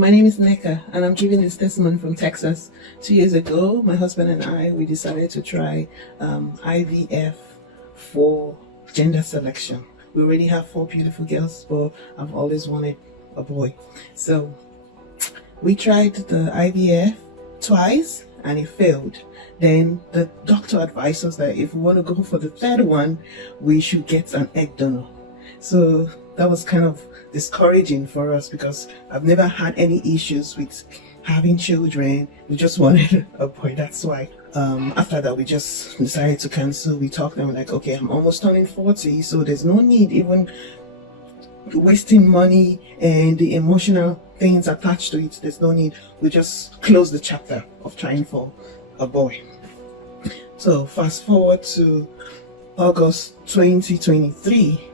My name is Neka, and I'm giving this testimony from Texas. 2 years ago, my husband and I, we decided to try IVF for gender selection. We already have 4 beautiful girls, but I've always wanted a boy. So we tried the IVF twice, and it failed. Then the doctor advised us that if we want to go for the third one, we should get an egg donor. So that was kind of discouraging for us because I've never had any issues with having children. We just wanted a boy, that's why. After that, we just decided to cancel. We talked and we're like, okay, I'm almost turning 40, so there's no need even wasting money and the emotional things attached to it. There's no need. We just close the chapter of trying for a boy. So fast forward to August 2023.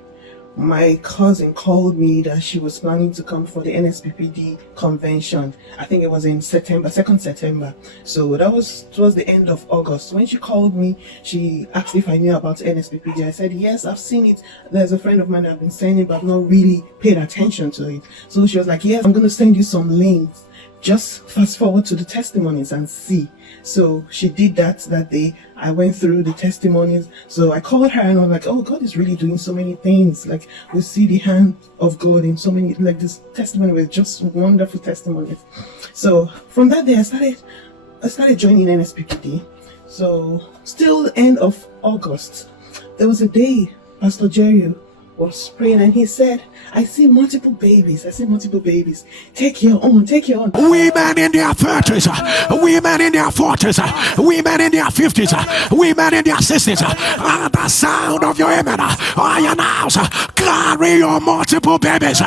My cousin called me that she was planning to come for the NSPPD convention. I think it was in September, 2nd September. So that was towards the end of August. When she called me, she asked if I knew about NSPPD. I said, yes, I've seen it. There's a friend of mine that I've been saying it, but I've not really paid attention to it. So she was like, yes, I'm going to send you some links. Just fast forward to the testimonies and see. So she did that day. I went through the testimonies. So I called her and I was like, oh, God is really doing so many things. Like, we see the hand of God in so many, like this testimony was just wonderful testimonies. So from that day, I started joining NSPPD. So still end of August, there was a day Pastor Jerry was praying and he said, I see multiple babies. Take your own. Women in their 30s, women in their 40s, women in their 50s, women in their 60s, at the sound of your amen, iron house, carry your multiple babies.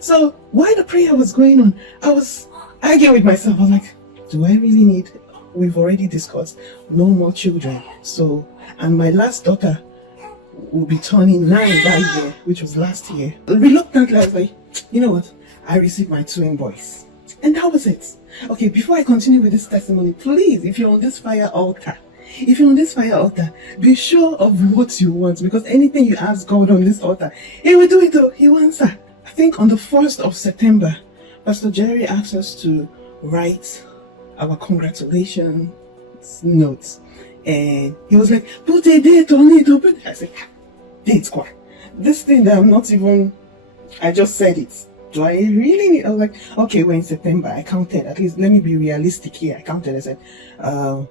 So while the prayer was going on, I was arguing with myself. I was like, do I really need, we've already discussed no more children. So, and my last daughter will be turning 9 that year, which was last year. Reluctantly, I was like, you know what? I received my twin boys. And that was it. Okay, before I continue with this testimony, please, if you're on this fire altar, be sure of what you want, because anything you ask God on this altar, He will do it though. He will answer. I think on the 1st of September, Pastor Jerry asked us to write our congratulations notes. And he was like, put a date on it. I said, date quoi? This thing that I'm not even, I just said it. Do I really need? I was like, okay, we're in September. I counted. At least let me be realistic here. I counted. I said,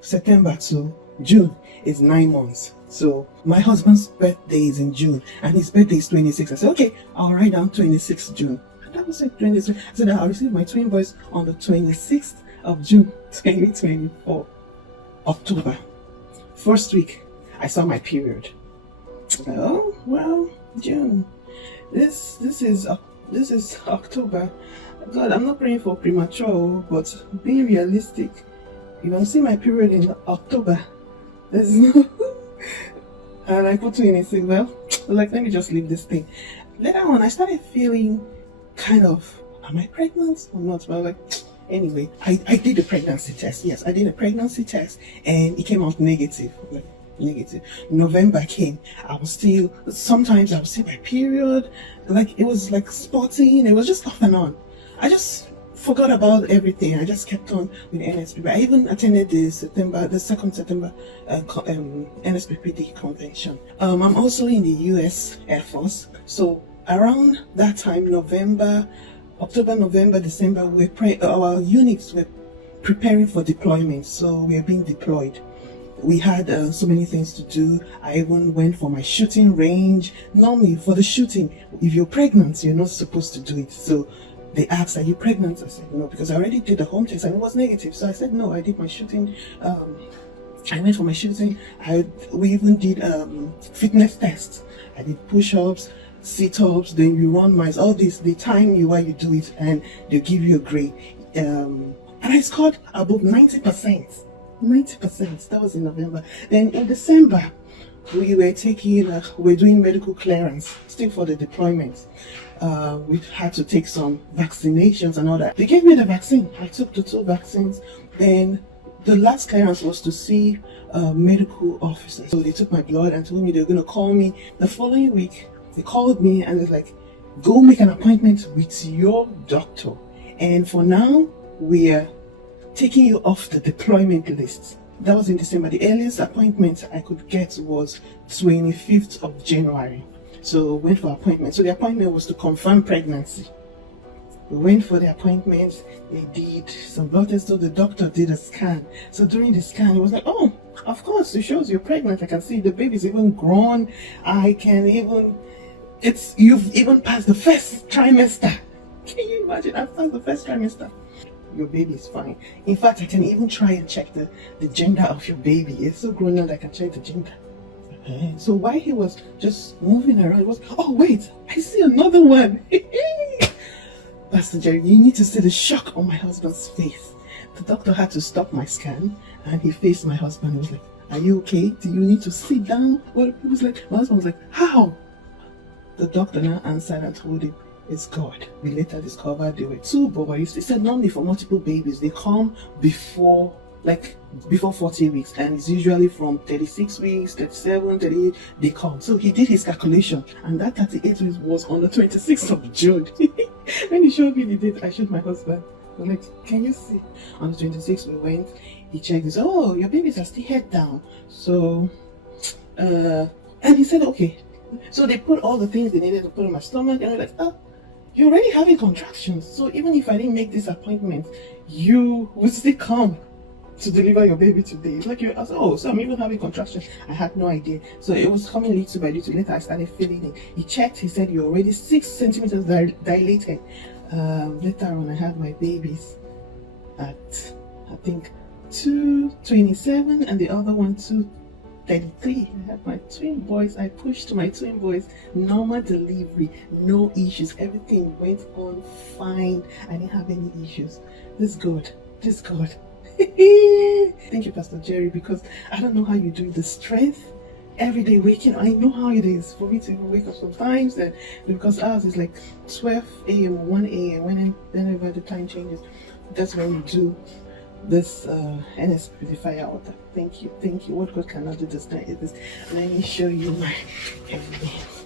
September to June is 9 months. So my husband's birthday is in June and his birthday is 26. I said, okay, I'll write down 26th June. And that was it, 26. I said, I'll receive my twin boys on the 26th of June, 2024, October. First week, I saw my period. Oh well, June. This is October. God, I'm not praying for premature, but being realistic. If I see my period in October, there's no. And I put 26. Well, like let me just leave this thing. Later on, I started feeling kind of, am I pregnant or not? But I was like. Anyway, I did a pregnancy test. Yes, I did a pregnancy test and it came out negative. November came. Sometimes I would see my period. Like it was like spotting. It was just off and on. I just forgot about everything. I just kept on with NSPPD. I even attended the 2nd September NSPPD convention. I'm also in the US Air Force. So around that time, October, November, December, our units were preparing for deployment, so we are being deployed. We had so many things to do. I even went for my shooting range. Normally, for the shooting, if you're pregnant, you're not supposed to do it. So they asked, are you pregnant? I said, no, because I already did the home test and it was negative. So I said, no, I did my shooting. I went for my shooting. We even did fitness tests. I did push-ups, sit-ups, then you run miles, all this, they time you while you do it and they'll give you a grade. And I scored above 90%. 90%, that was in November. Then in December, we were doing medical clearance, still for the deployment. We had to take some vaccinations and all that. They gave me the vaccine. I took the 2 vaccines. Then the last clearance was to see a medical officer. So they took my blood and told me they were going to call me the following week. They called me and it's like, go make an appointment with your doctor And for now, we are taking you off the deployment list. That was in December. The earliest appointment I could get was 25th of January. So went for appointment. So the appointment was to confirm pregnancy. We went for the appointment. They did some blood tests. So the doctor did a scan. So during the scan, it was like, oh, of course, it shows you're pregnant. I can see the baby's even grown. You've even passed the first trimester. Can you imagine? I've passed the first trimester. Your baby is fine. In fact, I can even try and check the gender of your baby. It's so grown now that I can check the gender. So while he was just moving around, it was, oh wait, I see another one. Pastor Jerry, you need to see the shock on my husband's face. The doctor had to stop my scan and he faced my husband. He was like, are you okay? Do you need to sit down? Well, he was like, my husband was like, how? The doctor now answered and told him, it's God. We later discovered there were 2 boys. They said normally for multiple babies, they come before 40 weeks, and it's usually from 36 weeks, 37, 38, they come. So he did his calculation, and that 38 weeks was on the 26th of June. When he showed me the date, I showed my husband. I was like, can you see? On the 26th, we went, he checked, he said, oh, your babies are still head down. So, and he said, okay. So they put all the things they needed to put on my stomach, and I was like, oh, you're already having contractions. So even if I didn't make this appointment, you would still come to deliver your baby today. It's like I said, oh, so I'm even having contractions. I had no idea. So it was coming little by little. Later I started feeling it. He checked, he said you're already 6 centimeters dilated. Later on I had my babies at I think 227 and the other one 233. I had my twin boys. I pushed my twin boys. Normal delivery, no issues. Everything went on fine. I didn't have any issues. This God. Thank you, Pastor Jerry, because I don't know how you do the strength every day waking. I know how it is for me to even wake up sometimes, and because ours is like 12 a.m. or 1 a.m. whenever the time changes. That's when we do this NSPPD Fire Altar. Thank you. What God cannot do this night is this. Let me show you my evidence.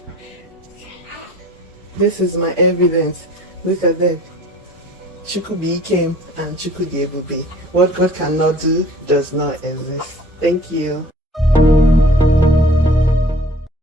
This is my evidence. Look at that. Chukwubi came and Chukwudi Ebube. What God cannot do does not exist. Thank you.